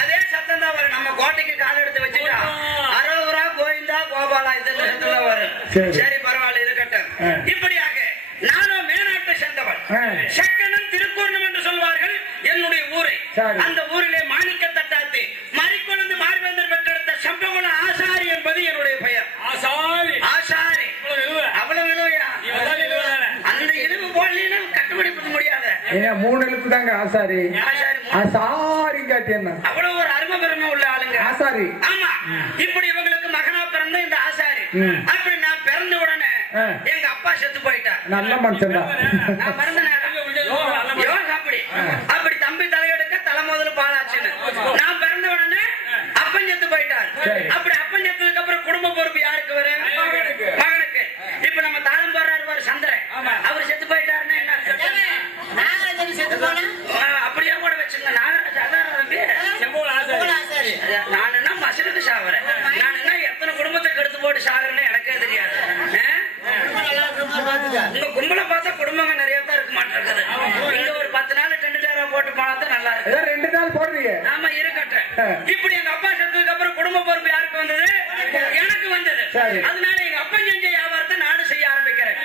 அதே சத்தம் தான் வரும். நம்ம கோட்டைக்கு கால் எடுத்து வச்சுட்டா அரோகரா கோவிந்தா கோபாலா இதுல வரும். சரி பரவாயில்ல இருக்கட்டும். இப்படியாக நானும் மேனாட்டை சேர்ந்தவன். செக்கனம் திருக்கூர்ணம் என்று சொல்வார்கள் என்னுடைய ஊரை. அந்த ஊரிலே மாணிக்க தட்டாத்து மறிக்கொழுந்து மார்வேந்தர் பெற்றெடுத்த செம்பகுண ஆசாரி என்பது என்னுடைய பெயர். ஆசாரி அவ்வளவு இழுவையா? அந்த இழுவு போடலினா கட்டுப்பிடிப்பது முடியாது. 3 எழுப்பு தாங்க ஆசாரி. ஆசாரி காட்டி என்ன அவ்வளவு ஒரு அருமை பெருமை உள்ள ஆளுங்க ஆசாரி. ஆமா. இப்படி இவங்களுக்கு மகனா பிறந்த இந்த ஆசாரி. அப்படி நான் பிறந்த உடனே எங்க அப்பா செத்து போயிட்டார். நல்ல மனுஷன் தான். நான் பிறந்த நேரம் அப்படி தம்பி தலையெடுக்க தலை முதல்ல பாலாச்சுன்னு நான் பிறந்த உடனே அப்பன் செத்து போயிட்டார். அப்படி அப்பன் செத்ததுக்கு அப்புறம் குடும்ப பொறுப்பு யாருக்கு வரும்? மகனுக்கு. இப்ப நம்ம தாளம் போடுறாரு சந்திரன், அவர் செத்து போயிட்டாருன்னா என்ன? அப்படியே கூட வச்சுங்க. நான் என்ன மசருக்கு சாவறேன்? நான் என்ன எத்தனை குடும்பத்தை கெடுத்து போட்டு சாகுறேன்னு எனக்கே தெரியாது. உங்க கும்பலை பார்த்தா குடும்பங்க நிறைய தான் இருக்க மாட்டேங்குது. இங்க ஒரு 10 நாள் 2 நேரம் போட்டு போனா தான் நல்லா இருக்கு. 2 நாள் போடுறீங்க. ஆமா இருக்கட்டும். இப்படி எங்க அப்பா செத்ததுக்கு அப்புறம் குடும்ப பொறுப்பு யாருக்கு வந்தது? எனக்கு வந்தது. அதனால எங்க அப்பா செஞ்ச வியாபாரத்தை நானும் செய்ய ஆரம்பிக்கிறேன்.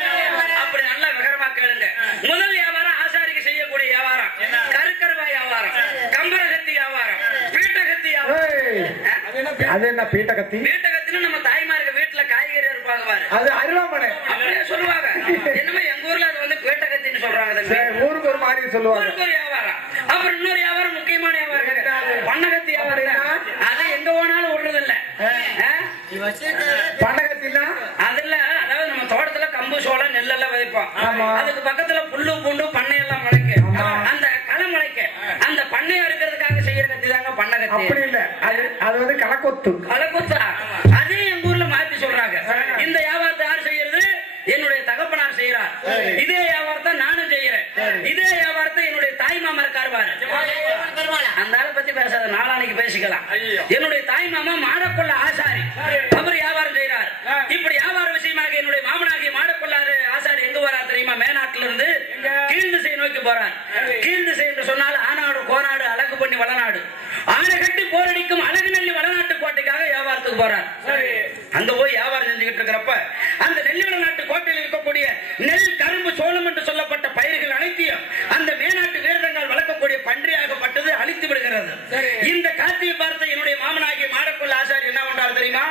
அப்படி நல்லா விவரமா கேளுங்க. முதல் வியாபாரம் ஆசாரிக்கு செய்யக்கூடிய வியாபாரம் கருக்கருவா வியாபாரம், கம்பரகத்தி வியாபாரம், பீட்டகத்தி வியாபாரம். அது என்ன பீட்டகத்தி? பீட்டகத்தின்னு நம்ம தாய்மாருக்கு வீட்டுல காய்கறி இருப்பாங்க பாரு, அது அருவாமனை அப்படியே சொல்லுவாங்க. என்னமே எங்க ஊர்ல அது வந்து பீட்டகத்தின்னு சொல்றாங்க. ஊருக்கு ஒரு மாதிரி சொல்லுவாங்க. ஊருக்கு ஒரு வியாபாரம். அப்புறம் இன்னொரு வியாபாரம் முக்கியமான வியாபாரம் பண்ணகத்தி வியாபாரம். அது எங்க போனாலும் விடுறது இல்ல. பண்ணகத்தின்னா அதுல அதாவது நம்ம தோட்டத்துல கம்பு சோளம் நெல்லெல்லாம் விதைப்போம். அதுக்கு பக்கத்துல புல்லு பூண்டு பண்ணை எல்லாம் முளைக்கும். அந்த களை முளைக்க அந்த பண்ணையா இருக்கிறதுக்காக செய்யற கத்தி தாங்க பண்ணகத்தி. அப்படி இல்ல, அது வந்து கலக்கொத்து. கலக்கொத்தா அதே எங்க ஊர்ல மாத்தி சொல்றாங்க. இந்த வியாபாரத்தை யார் செய்யறது? என்னுடைய தகப்பனார் செய்யறார். இதே வியாபாரத்தை நானும் செய்யறேன். இதே வியாபாரத்தை என்னுடைய தாய் மாமா இருக்காரு. அந்த ஆளை பத்தி பேசாத, நாளானைக்கு பேசிக்கலாம். என்னுடைய தாய் மாமா மாடக்கொள்ள ஆசாரி, அவர் வியாபாரம் செய்யறார். இப்படி வியாபார விஷயமாக என்னுடைய மாமனாகிய மாடக்கொள்ள ஆசாரி எங்க வரார் தெரியுமா? மேனாட்டுல இருந்து கீழ் திசை நோக்கி போறார். கீழ் திசை என்று சொன்னால் ஆனாடு கோனாடு அழகு பண்ணி வளநாடு ஆனை கட்டி போரடிக்கும் அழகு நெல்லி வளநாட்டு கோட்டைக்காக வியாபாரத்துக்கு போறார். அங்க போய் வியாபாரம் செஞ்சுக்கிட்டு இருக்கிறப்ப அந்த நெல்லி வளநாட்டு கோட்டையில் இருக்கக்கூடிய நெல் கரும்பு சோளம் என்று சொல்லப்பட்ட பயிர்கள் அனைத்தையும் அந்த மேனாட்டு வீரர்கள் வளர்க்கக்கூடிய பன்றியாகப்பட்டது அழித்து விடுகிறது. இந்த காட்சியை பார்த்த என்னுடைய மாமனாகிய மாடக்கொள்ள ஆசாரி என்ன பண்றார் தெரியுமா?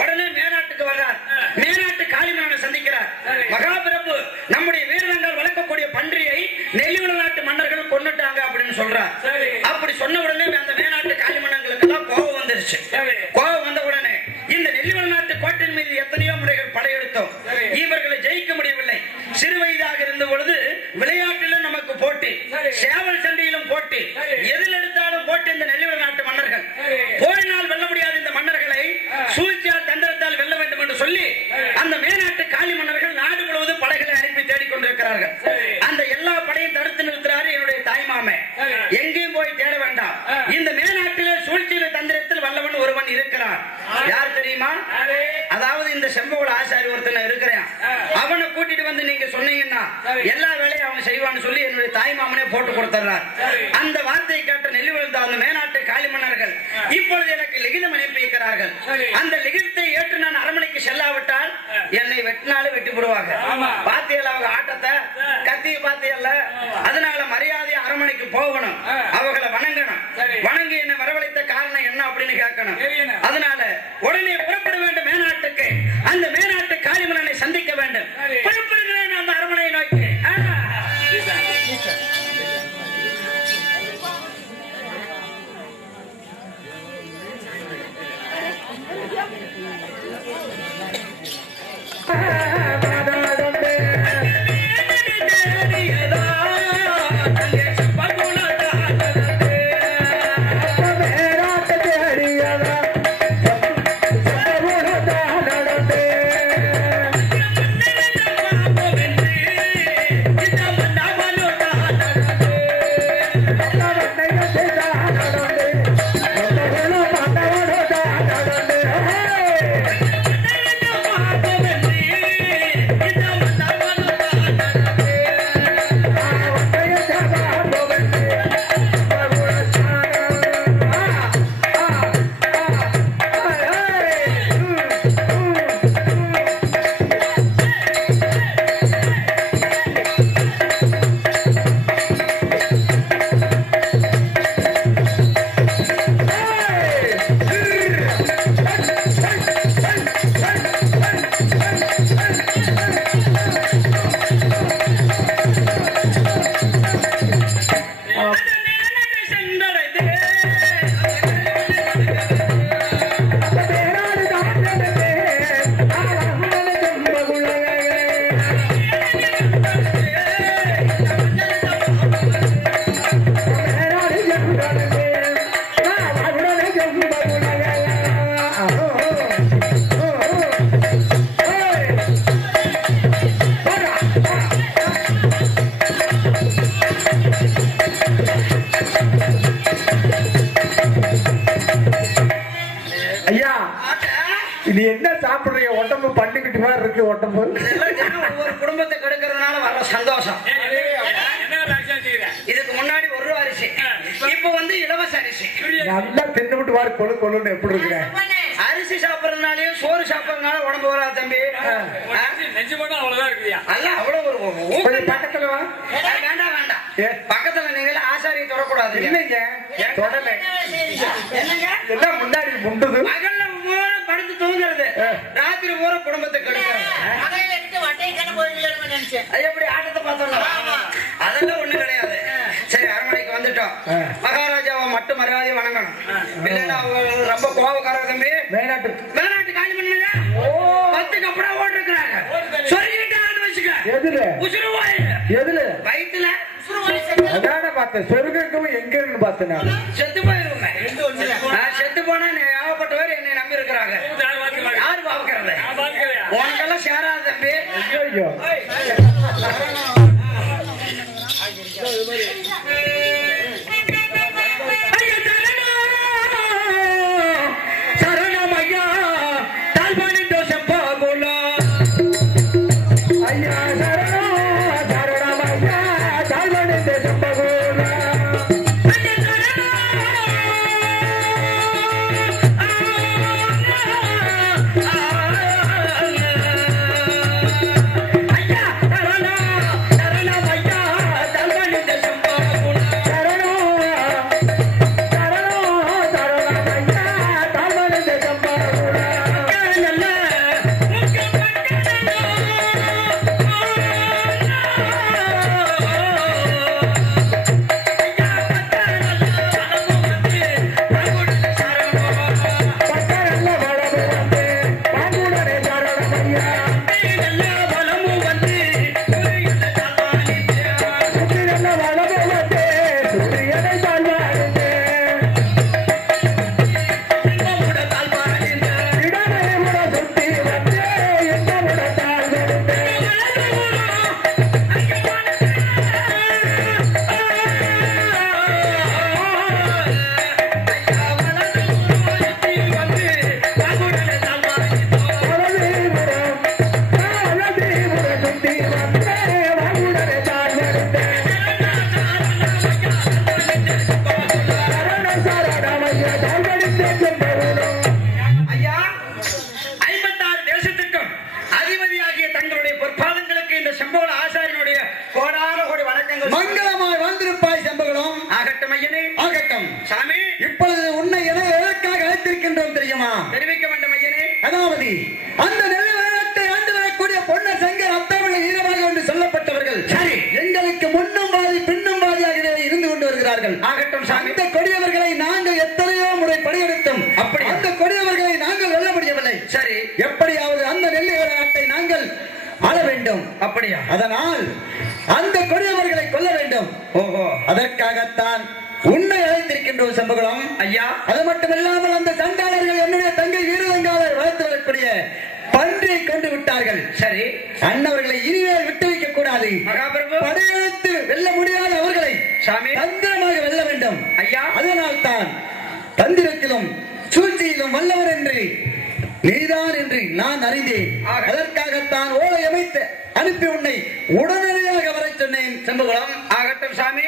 உடனே மேனாட்டுக்கு வர்றார். மேனாட்டு காளிமன்னனை சந்திக்கிறார். மகாபிரபு, நம்முடைய வீரர்கள் வளர்க்கக்கூடிய பன்றியை நெல்லி வளநாட்டு மன்னர்கள் கொன்னுட்டாங்க அப்படின்னு சொல்றார். அப்படி சொன்ன உடனே அந்த மேனாட்டு காளிமன்னர்களுக்கு எல்லாம் கோபம் வந்துருச்சு. கோபம் வந்த உடனே இந்த நெல்லி வளநாட்டு கோட்டையின் மீது எத்தனையோ முறைகள் படையெடுத்தோம். இவர்களை ஜெயிக்க முடியவில்லை. சிறு வயதாக இருந்த பொழுது விளையாட்டிலும் நமக்கு போட்டி, சேவல் சண்டையிலும் போட்டி, எதில் எடுத்தாலும் போட்டி. இந்த நெல்லிவள நாட்டு மன்னர்கள் போரினால் வெல்ல முடியாத இந்த மன்னர்களை சூழ்ச்சியால் தந்திரத்தால் வெல்ல வேண்டும் என்று சொல்லி அந்த மேனாட்டு காளி மன்னர்கள் நாடு முழுவதும் படைகளை அனுப்பி தேடிக்கொண்டிருக்கிறார்கள். அந்த எல்லா படையும் தடுத்து நிறுத்துறாரு என்னுடைய தாய்மாமே. எங்கேயும் போய் தேட வேண்டாம். இந்த மேனாட்டிலே சூழ்ச்சியில தந்திரத்தில் வல்லவன் ஒருவன் இருக்கிறான். யார் தெரியுமா? அதாவது இந்த செம்பகோள ஆசாரி ஒருத்தன் இருக்கிறான். அவனை கூட்டிட்டு வந்து நீங்க சொன்னீங்கன்னா எல்லா வேலையும் அவன் செய்வான்னு சொல்லி என்னுடைய தாய் மாமனே போட்டு கொடுத்துறார். அந்த வார்த்தையை கேட்ட நெல்லி விழுந்த அந்த மேனாட்டு காளி மன்னர்கள் இப்பொழுது எனக்கு லிகிதம் அனுப்பியிருக்கிறார்கள். அந்த லிகிதத்தை ஏற்று நான் அரண்மனைக்கு செல்லாவிட்டால் என்னை வெட்டினாலும் வெட்டி போடுவாங்க. பாத்தியல்ல அவங்க ஆட்டத்தை, கத்திய பாத்தியல்ல. அதனால மரியாதை அரண்மனைக்கு போகணும், அவங்களை வணங்கணும். வணங்கி என்னை வரவழைத்த காரணம் என்ன அப்படின்னு கேட்கணும். அதனால உடனே புறப்பட வேண்டும் மேனாட்டுக்கு. அந்த மேனாட்டு காளிமன்னனை சந்திக்க வேண்டும். புறப்படுகிறேன் அந்த அரண்மனையை நோக்கி. இது என்ன சாப்பிடுறீங்க? உடம்பு பண்ணிக்கிட்டு மாதிரி இருக்கு உடம்பு. ஒவ்வொரு குடும்பத்தை கெடுக்கிறதுனால வர சந்தோஷம். இதுக்கு முன்னாடி ஒரு அரிசி, இப்ப வந்து இலவச அரிசி. நல்லா தின்னு விட்டு வாரு கொழு கொழுன்னு எப்படி இருக்கு? அரிசி சாப்பிடறதுனாலயும் சோறு சாப்பிடறதுனால உடம்பு வராது தம்பி. அவ்வளவு பக்கத்துல வா. வேண்டாம் வேண்டாம், பக்கத்துல நீங்க ஆசாரியை தொடக்கூடாது. இல்லைங்க தொடல. என்னங்க எல்லாம் முன்னாடி முண்டுது. பகல்ல பூரா படுத்து தூங்குறது, ராத்திரி பூரா குடும்பத்தை கெடுக்கிறது. எப்படி ஆட்டத்தை பார்த்தோம்? அதெல்லாம் ஒண்ணு கிடையாது. சரி, அரண்மனைக்கு வந்துட்டோம். மகாராஜாவை மட்டும் மரியாதையை வணங்கணும். இல்லைன்னா ரொம்ப கோபக்காரர் தம்பி. மேலாட்டு காலி பண்ணுங்க. 10 கப்படா ஓட்டு இருக்கிறாங்க. சொல்லிக்கிட்டு ஆண்டு வச்சுக்க. எதுல உசுறு வாய், எதுல வயிற்றுல அதான பார்த்தேன். சொர்க்கம் எங்க இருக்குன்னு பார்த்தேன். செத்து போயிருங்க. செத்து போனா ஏகப்பட்டவர் என்னை நம்பி இருக்கிறாங்க. யாரு பாக்குறது? உனக்கெல்லாம் சேராது தம்பி. ஐயோ அதனால் அந்த கொடியவர்களை கொல்ல வேண்டும். அதற்காகத்தான் உன்னை அழைத்திருக்கின்றோம் சம்பகுலம். ஐயா, அது மட்டுமில்லாமல் அந்த சண்டாளர்கள் என்னுடைய தங்கை வீரதங்காளர் வளர்த்து வரக்கூடிய பன்றியை கொண்டு விட்டார்கள். சரி, அன்னவர்களை இனிமேல் விட்டு வைக்க கூடாது. மகாபிரபு, படையெடுத்து வெல்ல முடியாத அவர்களை தந்திரமாக வெல்ல வேண்டும். ஐயா, அதனால் தான் தந்திரத்திலும் சூழ்ச்சியிலும் வல்லவர் என்று நீதான் என்று நான் அறிந்தேன். அதற்காகத்தான் ஓலை அமைத்து அனுப்பி உன்னை உடனடியாக வர சொன்னேன். செம்பகுலம். ஆகட்டும் சாமி.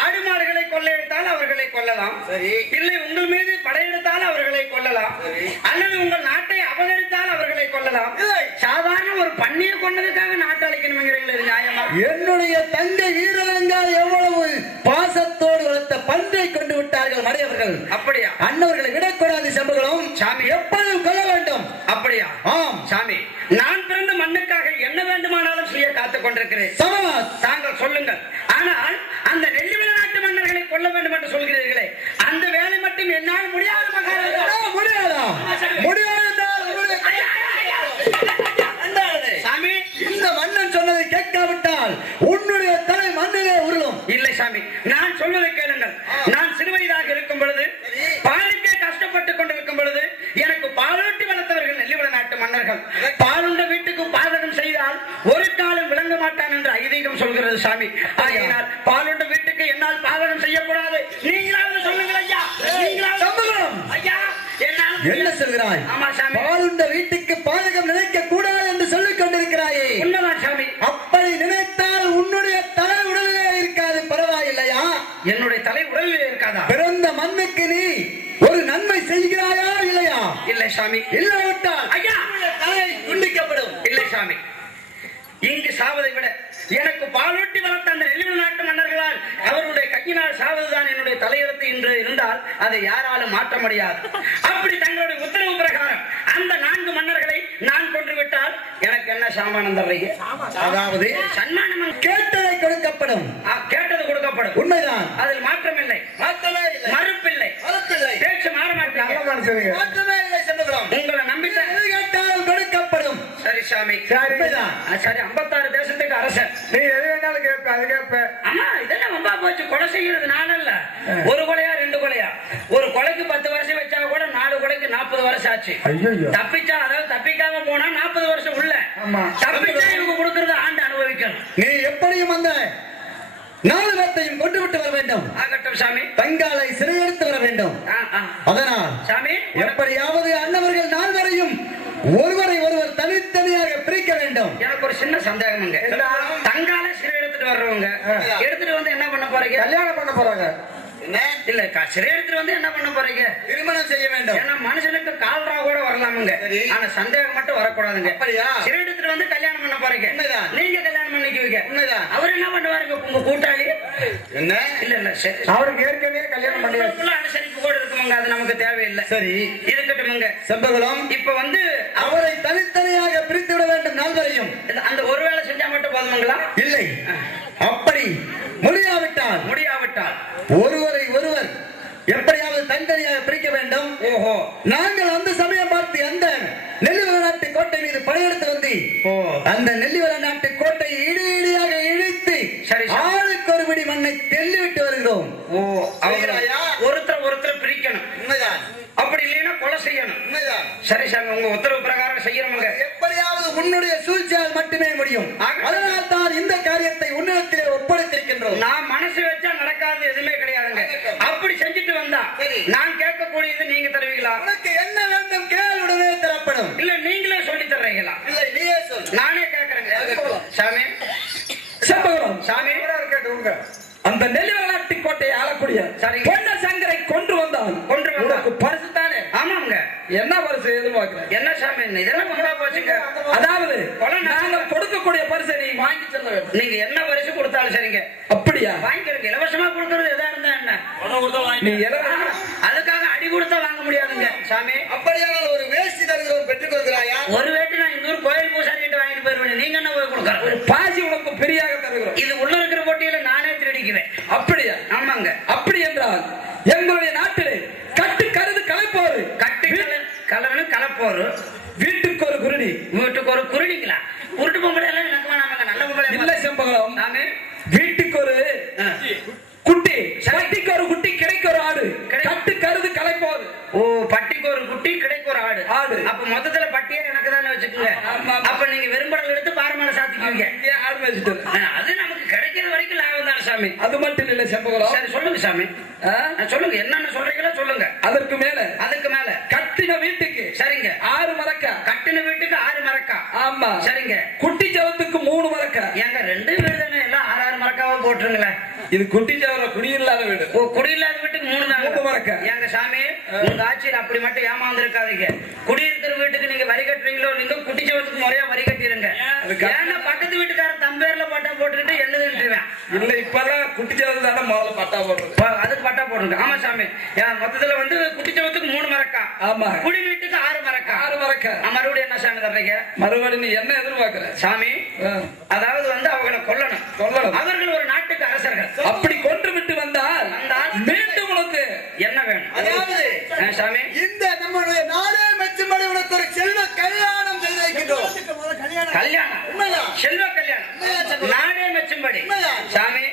ஆடு மாடுகளை கொள்ளையடித்தால் அவர்களை கொல்லலாம். சரி. இல்லை உங்கள் மீது படையெடுத்தால் அவர்களை கொல்லலாம். அல்லது உங்கள் நாட்டை அபகரித்தால் அவர்களை கொல்லலாம். சாதாரண ஒரு பண்ணியை கொண்டதுக்காக நாட்டை அழிக்கணும் நியாயமா? என்னுடைய தங்கை வீரதங்காள் எவ்வளவு பாசத்தோடு வளர்த்த பன்றை கொண்டு விட்டார்கள் மறையவர்கள். அப்படியா? அன்னவர்களை விடக்கூடாது செம்பகுலம். சாமி, எப்பொழுதும் கொல்ல வேண்டும். அப்படியா? ஆம் சாமி. நான் பிறந்த மண்ணுக்காக என்ன வேண்டுமானாலும் செய்ய காத்துக் கொண்டிருக்கிறேன். தாங்கள் சொல்லுங்கள். ஆனால் அந்த நெல்லிமலை நாட்டு மன்னர்களை கொல்ல வேண்டும் என்று சொல்கிறீர்களே, அந்த வேலை மட்டும் என்னால் முடியாது மகாராஜா. முடியாதா? முடியாது. சாமி, இந்த மன்னன் சொன்னதை கேட்காவிட்டால் உன்னுடைய தலை மண்ணிலே உருளும். இல்லை சாமி, நான் சொல்வதை கேளுங்கள். நான் சிறுவயதாக இருக்கும் பொழுது, பாலுக்கே கஷ்டப்பட்டுக் கொண்டிருக்கும் பொழுது, எனக்கு பாலூட்டி வளர்த்தவர்கள் நெல்லிமலை நாட்டு மன்னர்கள். பாலுண்ட வீட்டுக்கு பாதகம் செய்தால் ஒரு காலம் விளங்க மாட்டான் என்று ஐதீகம் சொல்கிறது சாமி. ஆகையினால் பாலுண்ட வீட்டுக்கு என்னால் பாதகம் செய்யக்கூடாது. நீங்களாவது சொல்லுங்கள் ஐயா. என்ன சொல்கிறாய்? ஆமா சாமி. பாலுண்ட புகுந்த வீட்டுக்கு பாதகம் நினைக்க கூடாது என்று சொல்லிக் கொண்டிருக்கிறாயே. உண்மைதான் சாமி. அப்படி நினைத்தால் உன்னுடைய தலை உடலிலே இருக்காது, பரவாயில்லையா? என்னுடைய தலை உடலில் இருக்காதா? பிறந்த மண்ணுக்கு நீ ஒரு நன்மை செய்கிறாயா இல்லையா? இல்லை சாமி. இல்லாவிட்டால் ஐயா தலையை துண்டிக்கப்படும். இல்லை சாமி, இங்கு சாவதை விட எனக்கு பாலூட்டி வளர்த்த அந்த நெல்லிமலை நாட்டு மன்னர்களால் அவருடைய கையினால் சாவதுதான் என்னுடைய தலையெழுத்து என்று இருந்தால் அதை யாராலும் மாற்ற முடியாது. அப்படி தங்களுடைய உத்தரவு பிரகாரம் அந்த 4 மன்னர்களை நான் கொன்று விட்டால் எனக்கு என்ன சாமானம் தர்றீங்க? அதாவது சன்மானம் கேட்டதை கொடுக்கப்படும். கேட்டது கொடுக்கப்படும். உண்மைதான், அதில் மாற்றமில்லை, மாற்றமே இல்லை, மறுப்பில்லை, மறுப்பில்லை, பேச்சு மாற மாட்டேன், மாற்றமே இல்லை. செல்லுகிறோம், உங்களை நம்பிட்டேன். எது கேட்டாலும் கொடுக்கப்படும். சரி சாமி, உண்மைதான். சரி 56 தேசத்துக்கு அரசன். நீ எது வேணாலும் கேட்ப, அது கேட்ப. ஆமா, இதெல்லாம் ரொம்ப போச்சு. கொலை செய்யறது நானல்ல. ஒரு கொலையா 2 கொலையா? ஒரு கொலைக்கு 10 வருஷம் வச்சா கூட 4 கொலைக்கு 40 வருஷம் ஆச்சு. தப்பிச்சா, அதாவது தப்பிக்காம போனா 40 வருஷம் உள்ள. தப்பிச்சா இவங்க கொடுக்கறது ஆண்டு அனுபவிக்கணும். நீ எப்படியும் அந்த 4 பேர்த்தையும் கொண்டு விட்டு வர வேண்டும். ஆகட்டும் சாமி. பெங்காலை சிறையெடுத்து வர வேண்டும். அதனால் சாமி எப்படியாவது அன்னவர்கள் 4 பேரையும் ஒருவரை ஒருவர் தனித்தனியாக பிரிக்க வேண்டும். எனக்கு ஒரு சின்ன சந்தேகம்ங்க. தங்கால சிறை எடுத்துட்டு வர்றவங்க எடுத்துட்டு வந்து என்ன பண்ண போறீங்க? கல்யாணம் பண்ண போறாங்க. இல்ல, சிறை எடுத்துட்டு வந்து என்ன பண்ண போறீங்க? திருமணம் செய்ய வேண்டும். ஏன்னா மனுஷனுக்கு கால்ரா கூட வரலாமுங்க, ஆனா சந்தேகம் மட்டும் வரக்கூடாதுங்க. அப்படியா? சிறை எடுத்துட்டு வந்து கல்யாணம் பண்ண போறீங்க. உண்மைதான். நீங்க கல்யாணம் பண்ணிக்குவீங்க. உண்மைதான். அவர் என்ன பண்ணுவாருங்க உங்க கூட்டாளி? என்ன? இல்ல இல்ல, அவருக்கு ஏற்கனவே கல்யாணம் பண்ணி அனுசரிப்பு கூட இருக்குமாங்க, அது நமக்கு தேவையில்லை. சரி, இருக்கட்டும்ங்க. செம்பகுலம் இப்ப வந்து அவரை தனித்தனியாக பிரித்து விட வேண்டும். 4 பேரையும் அந்த ஒரு வேலை செஞ்சா மட்டும் போதுங்களா? இல்லை, அப்படி முடியாவிட்டால் ஒருவரை ஒருவர் எப்படியாவது தனித்தனியாக பிரிக்க வேண்டும். ஓஹோ, நாங்கள் அந்த சமயம் பார்த்து அந்த நெல்லிவள நாட்டு கோட்டை மீது படையெடுத்து வந்து அந்த நெல்லிவள நாட்டு கோட்டை இடி இடியாக இழுத்து ஆளுக்கு ஒரு பிடி மண்ணை தெள்ளிவிட்டு வருகிறோம். ஒருத்தர் பிரிக்கணும். அப்படி இல்லைன்னா கொலை செய்யணும். சரி சாமி, உங்க உத்தரவு பிரகாரம் செய்யணுங்க. எப்படியாவது உன்னுடைய சூழ்ச்சியால் மட்டுமே முடியும். அதனால் தான் இந்த காரியத்தை உன்னிடத்திலே ஒப்படைத்திருக்கின்றோம். நான் மனசு வச்சா நடக்காது எதுவுமே கிடையாதுங்க. அப்படி செஞ்சுட்டு வந்தா நான் கேட்கக்கூடியது நீங்க தருவீங்களா? உனக்கு என்ன வேண்டும் கேள், உடனே தரப்படும். இல்ல நீங்களே சொல்லி தர்றீங்களா? இல்ல நீயே சொல். நானே கேட்கறேங்க. சாமி செம்பகுலம் சாமி கேட்டு அந்த நெல்லிவள நாட்டு கோட்டையை ஆளக்கூடிய பொன்ன சங்கரை கொன்று வந்தால் உனக்கு பரிசு தானே? ஆமாங்க. என்ன பரிசு எதிர்பார்க்கிறேன்? என்ன சாமி இதெல்லாம் கொண்டா போச்சுங்க. அதாவது நாங்க கொடுக்கக்கூடிய பரிசை நீ வாங்கி செல்ல வேண்டும். நீங்க என்ன பரிசு கொடுத்தாலும் சரிங்க. அப்படியா? வாங்கிக்கிறீங்க. இலவசமா கொடுக்கறது எதா இருந்தா என்ன? நீ அதுக்காக அடி கொடுத்தா வாங்க முடியாதுங்க சாமி. அப்படியான ஒரு வேஷ்டி தருகிறோம் பெற்றுக் கொடுக்கிறாயா? ஒரு வேட்டி நான் இந்த ஊர் கோயில் பூசாரி கிட்ட வாங்கிட்டு போயிருவேன். நீங்க என்ன போய் கொடுக்கற? ஒரு பாசி உனக்கு பெரியாக தருகிறோம். இது உள்ள இருக்கிற போட்டியில நானே திருடிக்கிறேன். அப்படியா? ஆமாங்க. அப்படி என்றால் எங்களுடைய நாட்டிலே கட்டு கருது கலைப்போரு, கட்டு கலவனு கலப்போரு, வீட்டுக்கு ஒரு குருடி, வீட்டுக்கு ஒரு குருடிங்களா? உருட்டு பொங்கல் எல்லாம் எனக்கு வேணாமங்க, நல்ல பொங்கல் இல்லை. செம்பகலம் நானே வீட்டுக்கு ஒரு குட்டி, பட்டிக்கு ஒரு குட்டி, கிடைக்கு ஒரு ஆடு, கட்டு கருது கலைப்போரு. ஓ, பட்டிக்கு ஒரு குட்டி, கிடைக்கு ஒரு ஆடு. அப்ப மொத்தத்துல பட்டியே எனக்கு தானே வச்சுக்கோங்க. அப்ப நீங்க வெறும்படல் எடுத்து பாரமால சாத்திக்குவீங்க. அது நமக்கு கிடைக்கிற வரைக்கும் லாபம் தானே சாமி. அது மட்டும் இல்ல செம்பகலம். சரி சொல்லுங்க சாமி, சொல்லுங்க என்னன்னு சொல்றீங்களோ சொல்லுங்க. அதுக்கு மேல கட்டின வீட்டுக்கு சரிங்க 6 மரக்கா. கட்டின வீட்டுக்கு 6 மரக்கா. ஆமா சரிங்க. குட்டி சவத்துக்கு 3 மரக்கா. ஏங்க 2 வீடு தானே, எல்லாம் 6 மரக்காவா போட்டுருங்களேன். இது குட்டி சவர குடியில்லாத வீடு. ஓ, குடியில்லாத வீட்டுக்கு 3 மரக்கா. ஏங்க சாமி, உங்க ஆட்சியில் அப்படி மட்டும் ஏமாந்து இருக்காதீங்க. குடியிருக்கிற வீட்டுக்கு நீங்க வரி கட்டுறீங்களோ நீங்க குட்டி சவத்துக்கு முறையா வரி கட்டிருங்க. ஏன்னா பக்கத்து வீட்டுக்காரன் தம்பேர்ல பட்டா போட்டுக்கிட்டு எழுதுன்றேன். இல்ல இப்பெல்லாம் குட்டி சவத்து தானே முதல்ல பட்டா போடுறது. அதுக்கு பட்டா போடுங்க. ஆமா சாமி, மொத்தத்துல வந்து குட்டி சவத்துக்கு 3 மரக்கா. ஆமா. குடி வீட்டுக்கு 6 மரக்கா. 6 மரக்கா. மறுபடியும் என்ன சாமி தர்றீங்க? மறுபடியும் நீ என்ன எதிர்பார்க்கிற சாமி? அதாவது வந்து அவங்களை கொல்லணும். அவர்கள் ஒரு நாட்டுக்கு அரசர்கள். அப்படி கொன்று விட்டு வந்தால் மீண்டும் உனக்கு என்ன வேணும்? அதாவது சாமி, இந்த நம்மளுடைய நாடே மெச்சும்படி உனக்கு ஒரு செல்வ கல்யாணம் செய்து வைக்கின்றோம். கல்யாணம், செல்வ கல்யாணம், நாடே மெச்சும்படி. சாமி,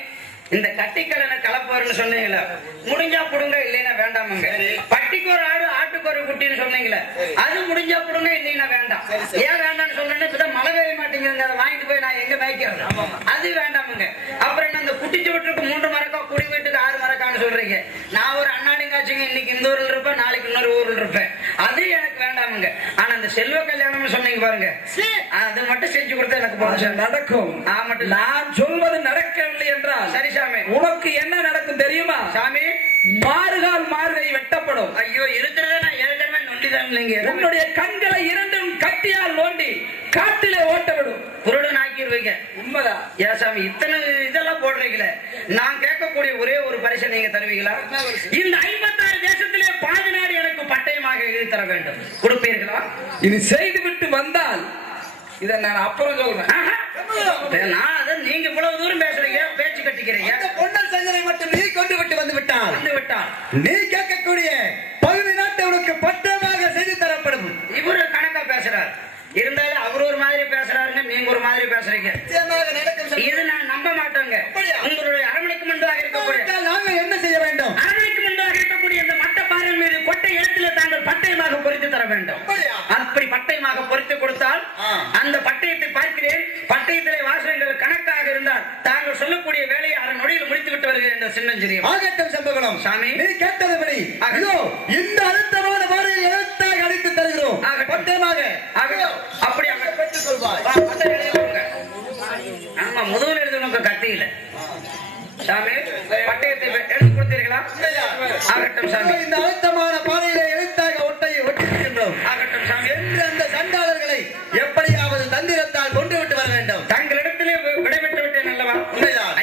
இந்த கட்டிக்கடனை கலப்போர்னு சொன்னீங்களா? முடிஞ்சா புடுங்க, இல்லைன்னா வேண்டாமுங்க. பட்டிக்கு ஒரு ஆடு, ஆட்டுக்கு ஒரு குட்டின்னு சொன்னீங்களே, அது முடிஞ்சா புடுங்க, இல்லைன்னா வேண்டாம். ஏன் வேண்டாம்னு சொல்றேன்னு இப்பதான் மழை பெய்ய மாட்டேங்குது, அதை வாங்கிட்டு போய் நான் எங்க மேய்க்கிறது? அது வேண்டாமுங்க. அப்புறம் என்ன, இந்த குட்டி சோட்டுக்கு 3 மரக்கா, குடி வீட்டுக்கு 6 மரக்கான்னு சொல்றீங்க. நான் ஒரு அண்ணாடிங்காச்சுங்க, இன்னைக்கு இந்த ஊரில் இருப்பேன், நாளைக்கு இன்னொரு ஊரில் இருப்பேன். அது எனக்கு வேண்டாமுங்க. ஆனா அந்த செல்வ கல்யாணம்னு சொன்னீங்க பாருங்க, அது மட்டும் செஞ்சு கொடுத்தா எனக்கு போதும். நடக்கும். நான் சொல்வது நடக்கவில்லை என்றால் சரி சாமி, உனக்கு என்ன நடக்கும் தெரியுமா சாமி? மாறுகால் மார்கை வெட்டப்படும். ஐயோ, இருக்கிறத நான் ஏற்கனவே நொண்டிதான் இல்லைங்க. உன்னுடைய கண்களை இரண்டும் கத்தியால் நோண்டி காட்டிலே ஓட்டப்படும். குருடன் ஆக்கிடுவீங்க. உண்மைதான். ஏன் சாமி இத்தனை இதெல்லாம் போடுறீங்களே? நான் கேட்கக்கூடிய ஒரே ஒரு பரிசை நீங்க தருவீங்களா? இந்த 56 தேசத்திலே பாதி நாடு எனக்கு பட்டயமாக எழுதி தர வேண்டும். கொடுப்பீர்களா? இது செய்து விட்டு வந்தால் இதை நான் அப்புறம் சொல்றேன். நான் அதை நீங்க இவ்வளவு தூரம் பேசுறீங்க, பேச்சு கட்டிக்கிறீங்க. பொன்னல் சங்கரை மட்டும் நீ கொண்டு விட்டு வந்து விட்டால் நீ கேட்கக்கூடிய பகுதி நாட்டை உனக்கு பட்டமாக செய்து தரப்படும். இவரு கணக்கா பேசுறாரு. இருந்தாலும் அவர் ஒரு மாதிரி பேசுறாருங்க, நீங்க ஒரு மாதிரி பேசுறீங்க. இது நான் நம்ப மாட்டேங்க. உங்களுடைய அரண்மனைக்கு முன்பாக இருக்கக்கூடிய நாங்கள் என்ன செய்ய வேண்டும்? அரண்மனைக்கு முன்பாக இருக்கக்கூடிய இந்த மட்டப்பாறை மீது கொட்டை எழுத்துல தாங்கள் பட்டயமாக பொறித்து தர வேண்டும். அப்படி பட்டயமாக பொறித்து கொடுத்தால் அந்த பட்டயத்தை பார்க்கிறேன். பட்டயத்திலே வாசகங்கள் கணக்காக இருந்தால் தாங்கள் சொல்லக்கூடிய வேலையை அதன் நொடியில் முடித்து விட்டு வருகிறேன் என்ற சின்னஞ்சிரியம். ஆகட்டும் சம்பவம் சாமி, நீ கேட்டதுபடி இந்த அழுத்தமான வாரியை எழுத்தாக அழைத்து தருகிறோம். பட்டயமாக அப்படி பெற்றுக் கொள்வார். ஆமா, முதுகுல இருந்து உனக்கு கத்தியில சாமி பட்டயத்தை எடுத்து கொடுத்தீர்களா? ஆகட்டும் சாமி. இந்த அழுத்தமான பாதையிலே எழுத்தாக ஒட்டையை ஒட்டியிருக்கின்றோம். ஆகட்டும் சாமி. என்று அந்த சண்டாளர்களை எப்படியாவது தந்திரத்தால் கொண்டு விட்டு வர வேண்டும். தங்களிடத்திலே விடைபெற்று விட்டேன் அல்லவா?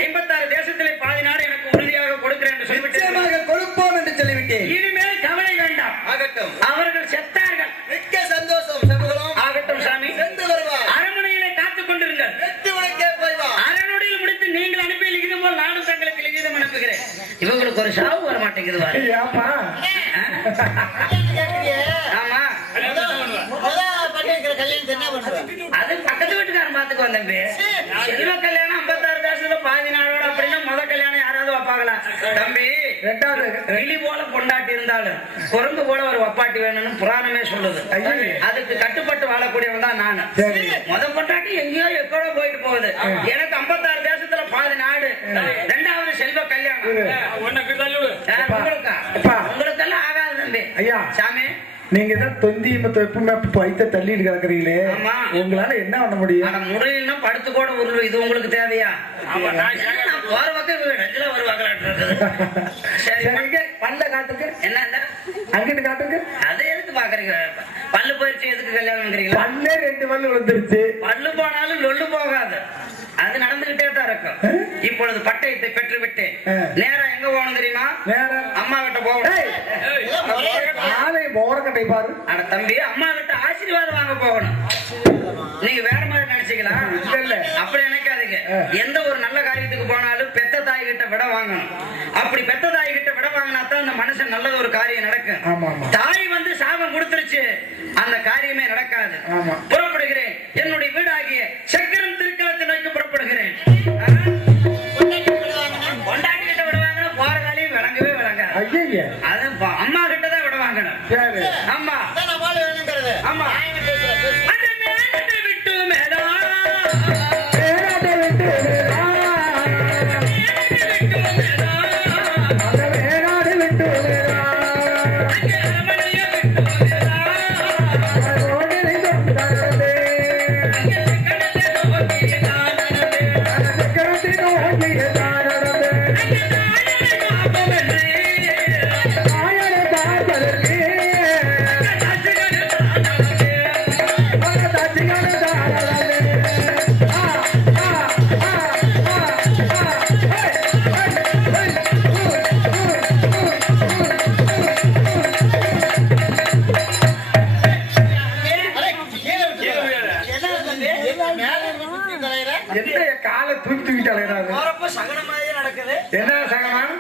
56 தேசத்திலே பாதி நாடு எனக்கு உறுதியாக கொடுக்கிறேன் என்று சொல்லிவிட்டேன். கொடுப்போம் என்று சொல்லிவிட்டேன். இனிமேல் கவலை வேண்டாம். ஆகட்டும். அவர்கள் செத்தார்கள். மிக்க சந்தோஷம் சமூகம். ஆகட்டும் சாமி. சென்று வருவார். அரண்மனையிலே காத்துக் கொண்டிருங்கள். வெற்றி உனக்கே போய்வா. அரண்மனையில் முடித்து நீங்கள் அனுப்பி லிகிதம் போல் நானும் தங்களுக்கு லிகிதம் அனுப்புகிறேன். இவங்களுக்கு ஒரு சாவு வர மாட்டேங்குது. ஆமா, அது பக்கத்து வீட்டுக்காரன் பாத்துக்கோ தம்பி. செல்வ கல்யாணம் 56 தேசத்துல பாதி நாளோட அப்படின்னா முத கல்யாணம் யாராவது வைப்பாங்களா தம்பி? ரெண்டாவது கிளி போல பொண்டாட்டி இருந்தாலும் குரங்கு போல ஒரு வப்பாட்டி வேணும்னு புராணமே சொல்லுது. அதுக்கு கட்டுப்பட்டு வாழக்கூடியவன் தான் நானு. முத பொண்டாட்டி எங்கேயோ எக்கோட போயிட்டு போகுது. எனக்கு 56 தேசத்துல பாதி நாடு. ரெண்டாவது செல்வ கல்யாணம். உங்களுக்கெல்லாம் ஆகாது தம்பி. ஐயா சாமி, நீங்க தான் தொந்தி எப்பவுமே வைத்த தள்ளிட்டு கிடக்குறீங்களே, உங்களால என்ன பண்ண முடியும்? முடியலன்னா படுத்து கூட உருள். இது உங்களுக்கு தேவையா? போற பக்கம் பல்ல காட்டுக்கு என்ன அங்கிட்டு காட்டுங்க. அதை எதுக்கு பாக்குறீங்க? பல்லு போயிடுச்சு, எதுக்கு கல்யாணம்? பல்லே 2 பல்லு விழுந்துருச்சு. பல்லு போனாலும் லொல்லு போகாது. அது நடந்துகிட்டே தான் இருக்கும். இப்பொழுது பட்டயத்தை பெற்று விட்டு நேரம் எங்க போகணும் தெரியுமா? அம்மா கிட்ட போகணும். போறக்கட்டை பாரு. ஆனா தம்பி, அம்மா கிட்ட ஆசீர்வாதம் வாங்க போகணும். நீங்க வேற மாதிரி நினைச்சீங்களா? இல்ல, அப்படி நினைக்காதீங்க. எந்த ஒரு நல்ல காரியத்துக்கு போனாலும் பெத்த தாய் கிட்ட விட வாங்கணும். அப்படி பெத்த தாய் கிட்ட விட வாங்கினா தான் அந்த மனுஷன் நல்ல ஒரு காரியம் நடக்கும். தாய் வந்து சாபம் கொடுத்துருச்சு, அந்த காரியமே நடக்காது. புறப்படுகிறேன். என்னுடைய வீடாகிய சக்கரம் திருக்கலத்தை நோக்கி புறப்படுகிறேன். கொண்டாட்டி கிட்ட விடுவாங்க, போற காரியம் விளங்கவே விளங்காது. அது அம்மா கிட்ட தான் விட வாங்கணும். ஆமா ஆமா. அந்த மேலத்தை விட்டு மேலா என்ன சகமான்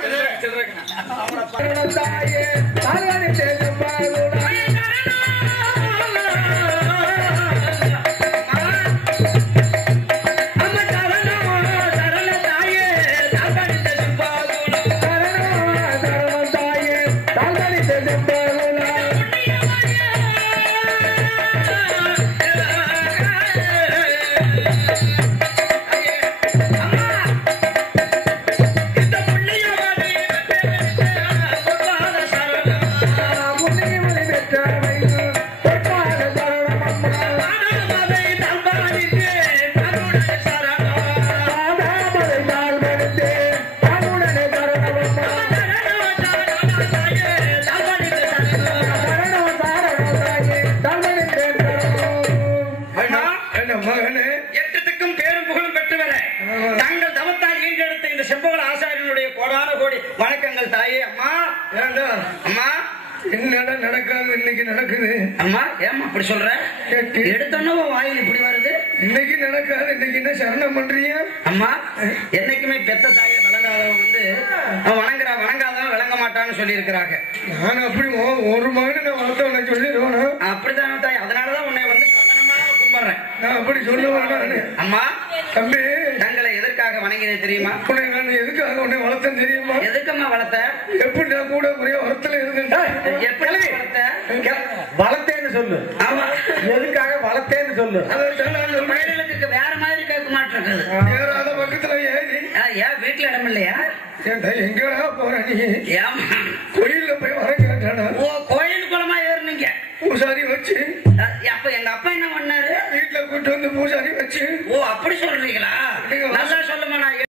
நடக்காது இன்னைக்கு நடக்குது. அம்மா ஏமா அப்படி சொல்ற? எடுத்தோன்னா வாயில் இப்படி வருது. இன்னைக்கு நடக்காது, இன்னைக்கு என்ன சரணம் பண்றீங்க? அம்மா என்னைக்குமே பெத்த தாயை வணங்காதவன் வணங்காதவன் விளங்க மாட்டான்னு சொல்லி இருக்கிறாங்க. நான் அப்படி ஒரு மகனை நான் வளர்த்தவனை சொல்லிடுவேன். அப்படித்தான் தாய், அதனாலதான் உன்னை வந்து பதனமா கும்பிடுறேன். நான் அப்படி சொல்லுவேன். அம்மா தம்பி, தங்களை எதற்காக வணங்கினேன் தெரியுமா? உன்னை நான் எதுக்காக உன்னை வளர்த்தேன் தெரியுமா? எதுக்கம்மா வளர்த்த? எப்படி நான் கூட ஒரே வரத்துல இருந்தேன். எப்படி வளர்த்தேன்னு சொல்லு. ஆமா, எதுக்காக வளர்த்தேன்னு சொல்லு. மயிலுக்கு வேற மாதிரி கேட்க மாட்டிருக்குது. ஏறாத பக்கத்துல ஏறி ஏன் வீட்டுல இடம் இல்லையா? எங்கடா போற நீ? ஏமா கோயில்ல போய் வர கேட்டாடா. ஓ